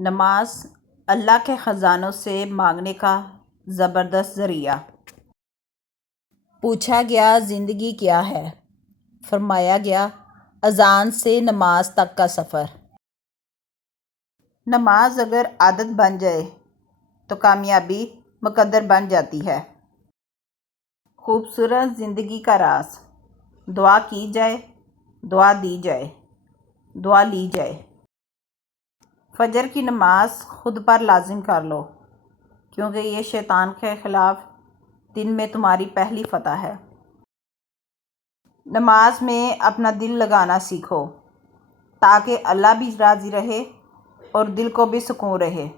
نماز اللہ کے خزانوں سے مانگنے کا زبردست ذریعہ۔ پوچھا گیا زندگی کیا ہے؟ فرمایا گیا اذان سے نماز تک کا سفر۔ نماز اگر عادت بن جائے تو کامیابی مقدر بن جاتی ہے۔ خوبصورت زندگی کا راز، دعا کی جائے، دعا دی جائے، دعا لی جائے۔ فجر کی نماز خود پر لازم کر لو، کیونکہ یہ شیطان کے خلاف دن میں تمہاری پہلی فتح ہے۔ نماز میں اپنا دل لگانا سیکھو تاکہ اللہ بھی راضی رہے اور دل کو بھی سکون رہے۔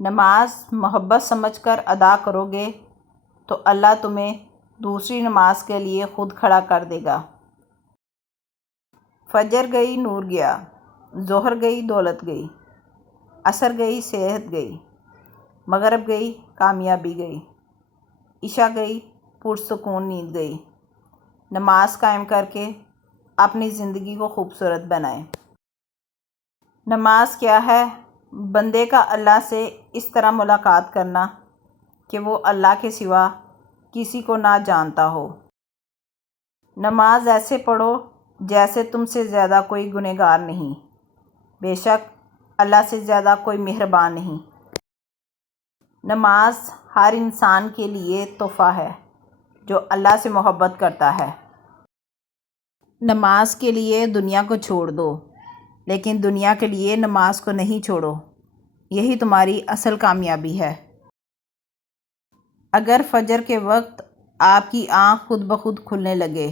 نماز محبت سمجھ کر ادا کرو گے تو اللہ تمہیں دوسری نماز کے لیے خود کھڑا کر دے گا۔ فجر گئی نور گیا، ظہر گئی دولت گئی، عصر گئی صحت گئی، مغرب گئی کامیابی گئی، عشاء گئی پرسکون نیند گئی۔ نماز قائم کر کے اپنی زندگی کو خوبصورت بنائیں۔ نماز کیا ہے؟ بندے کا اللہ سے اس طرح ملاقات کرنا کہ وہ اللہ کے سوا کسی کو نہ جانتا ہو۔ نماز ایسے پڑھو جیسے تم سے زیادہ کوئی گنہگار نہیں، بے شک اللہ سے زیادہ کوئی مہربان نہیں۔ نماز ہر انسان کے لیے تحفہ ہے جو اللہ سے محبت کرتا ہے۔ نماز کے لیے دنیا کو چھوڑ دو، لیکن دنیا کے لیے نماز کو نہیں چھوڑو، یہی تمہاری اصل کامیابی ہے۔ اگر فجر کے وقت آپ کی آنکھ خود بخود کھلنے لگے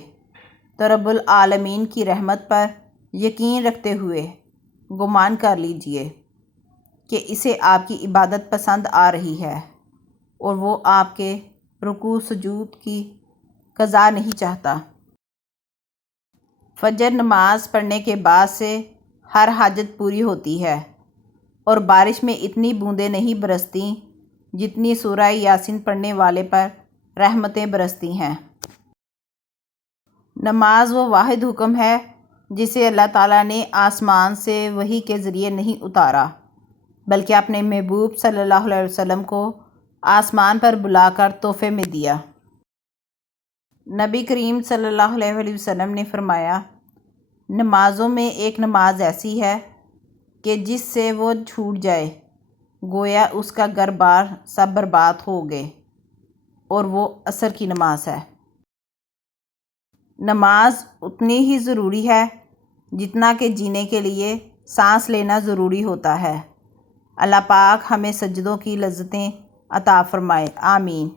تو رب العالمین کی رحمت پر یقین رکھتے ہوئے گمان کر لیجئے کہ اسے آپ کی عبادت پسند آ رہی ہے اور وہ آپ کے رکوع سجود کی قضا نہیں چاہتا۔ فجر نماز پڑھنے کے بعد سے ہر حاجت پوری ہوتی ہے اور بارش میں اتنی بوندیں نہیں برستی جتنی سورہ یاسین پڑھنے والے پر رحمتیں برستی ہیں۔ نماز وہ واحد حکم ہے جسے اللہ تعالیٰ نے آسمان سے وحی کے ذریعے نہیں اتارا، بلکہ اپنے محبوب صلی اللہ علیہ وسلم کو آسمان پر بلا کر تحفے میں دیا۔ نبی کریم صلی اللہ علیہ وسلم نے فرمایا، نمازوں میں ایک نماز ایسی ہے کہ جس سے وہ چھوٹ جائے گویا اس کا گھر بار سب برباد ہو گئے، اور وہ عصر کی نماز ہے۔ نماز اتنی ہی ضروری ہے جتنا کہ جینے کے لیے سانس لینا ضروری ہوتا ہے۔ اللہ پاک ہمیں سجدوں کی لذتیں عطا فرمائے، آمین۔